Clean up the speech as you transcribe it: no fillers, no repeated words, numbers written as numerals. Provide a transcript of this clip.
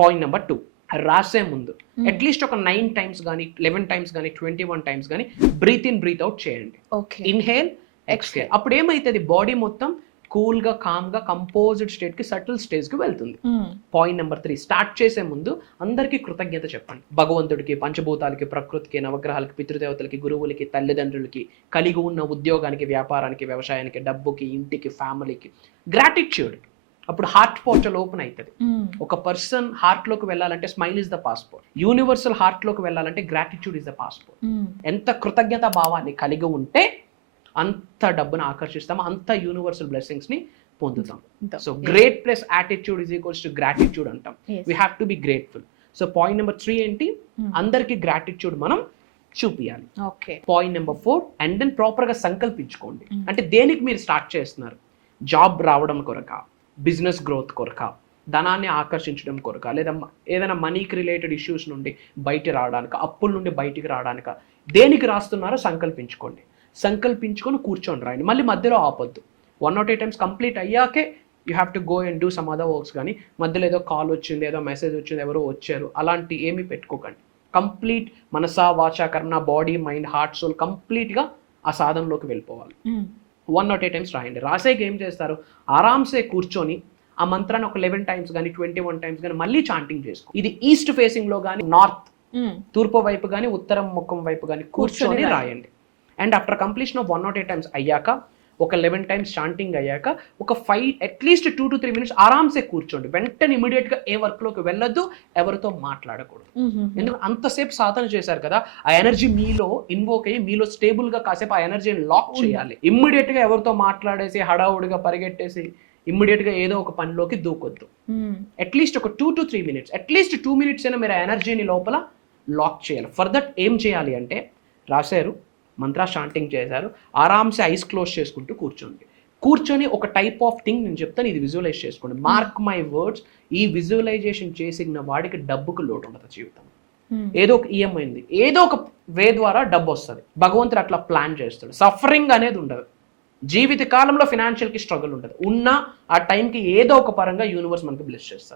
Point number 2, రాసే ముందు at least ఒక 9 టైమ్స్ కానీ 11 టైమ్స్ కానీ 21 టైమ్స్ కానీ బ్రీత్ ఇన్ బ్రీత్ అవుట్ చేయండి. Inhale exhale. అప్పుడు ఏమైతుంది, బాడీ మొత్తం కూల్ గా కామ్ గా కంపోజ్డ్ స్టేట్ కి సటిల్ స్టేజ్ కి వెళ్తుంది. పాయింట్ నెంబర్ 3, స్టార్ట్ చేసే ముందు అందరికీ కృతజ్ఞత చెప్పండి. భగవంతుడికి, పంచభూతాలకి, ప్రకృతికి, నవగ్రహాలకి, పితృదేవతలకి, గురువులకి, తల్లిదండ్రులకి, కలిగి ఉన్న ఉద్యోగానికి, వ్యాపారానికి, వ్యవసాయానికి, డబ్బుకి, ఇంటికి, ఫ్యామిలీకి గ్రాటిట్యూడ్. అప్పుడు హార్ట్ పోర్టల్ ఓపెన్ అవుతుంది. ఒక పర్సన్ హార్ట్ లోకి వెళ్ళాలంటే smile is the passport. Universal heart లోకి వెళ్ళాలంటే గ్రాటిట్యూడ్ ఇస్ ద పాస్పోర్ట్. ఎంత కృతజ్ఞత భావాన్ని కలిగి ఉంటే అంత డబ్బును ఆకర్షిస్తాం, అంత యూనివర్సల్ బ్లెస్సింగ్స్ ని పొందుతాం. So great plus attitude is equals to gratitude అంటాం. We have to be grateful. So point number 3 ఏంటి, అందరికి గ్రాటిట్యూడ్ మనం చూపియాలి. Point number 4, and then proper గా సంకల్పించుకోండి. అంటే దేనికి మీరు స్టార్ట్ చేస్తున్నారు, జాబ్ రావడం కొరక, బిజినెస్ గ్రోత్ కొరక, ధనాన్ని ఆకర్షించడం కొరక, లేదా ఏదైనా మనీకి రిలేటెడ్ ఇష్యూస్ నుండి బయట రావడానికి, అప్పుల నుండి బయటికి రావడానికి, దేనికి రాస్తున్నారో సంకల్పించుకోండి. సంకల్పించుకొని కూర్చొని రాయండి. మళ్ళీ మధ్యలో ఆపొద్దు. 108 టైమ్స్ కంప్లీట్ అయ్యాకే you have to go and do some other works. కానీ మధ్యలో ఏదో కాల్ వచ్చింది, ఏదో మెసేజ్ వచ్చింది, ఎవరో వచ్చారు, అలాంటి ఏమీ పెట్టుకోకండి. కంప్లీట్ మనసా వాచా కర్ణ, బాడీ, మైండ్, హార్ట్, సోల్ కంప్లీట్గా ఆ సాధనలోకి వెళ్ళిపోవాలి. 108 టైమ్స్ రాయండి. రాసేకి ఏం చేస్తారు, ఆరామ్సే కూర్చొని ఆ మంత్రాన్ని ఒక 11 టైమ్స్ కానీ 21 టైమ్స్ కానీ మళ్ళీ చాంటింగ్ చేసుకో. ఇది ఈస్ట్ ఫేసింగ్ లో కానీ, నార్త్ తూర్పు వైపు కానీ, ఉత్తరం ముఖం వైపు కానీ కూర్చొని రాయండి. And after completion of 108 times అయ్యాక, ఒక 11 టైమ్స్ చాంటింగ్ అయ్యాక, ఒక 5 అట్లీస్ట్ 2 to 3 మినిట్స్ ఆరామ్సే కూర్చోండి. వెంటనే ఇమీడియట్ గా ఏ వర్క్ లోకి వెళ్ళొద్దు, ఎవరితో మాట్లాడకూడదు. ఎందుకంటే అంతసేపు సాధన చేశారు కదా, ఆ ఎనర్జీ మీలో ఇన్వోక్ అయ్యి మీలో స్టేబుల్ గా కాసేపు ఆ ఎనర్జీని లాక్ చేయాలి. ఇమ్మీడియట్ గా ఎవరితో మాట్లాడేసి హడావుడిగా పరిగెట్టేసి ఇమ్మీడియట్ గా ఏదో ఒక పనిలోకి దూకొద్దు. అట్లీస్ట్ ఒక 2 to 3 మినిట్స్, అట్లీస్ట్ 2 మినిట్స్ అయినా మీరు ఆ ఎనర్జీని లోపల లాక్ చేయాలి. ఫర్ దట్ ఏం చేయాలి అంటే, రాశారు, మంత్రా చాంటింగ్ చేశారు, ఆరామ్సే ఐస్ క్లోజ్ చేసుకుంటూ కూర్చొని ఒక టైప్ ఆఫ్ థింగ్ నేను చెప్తాను, ఇది విజువలైజ్ చేసుకోండి. మార్క్ మై వర్డ్స్, ఈ విజువలైజేషన్ చేసిన వాడికి డబ్బుకు లోటు ఉండదు జీవితం. ఏదో ఒక ఈఎంఐ ఉంది, ఏదో ఒక వే ద్వారా డబ్బు వస్తుంది. భగవంతుడు అట్లా ప్లాన్ చేస్తాడు. సఫరింగ్ అనేది ఉండదు జీవిత కాలంలో. ఫినాన్షియల్ కి స్ట్రగుల్ ఉండదు. ఉన్న ఆ టైంకి ఏదో ఒక పరంగా యూనివర్స్ మనకి బ్లెస్ చేస్తారు.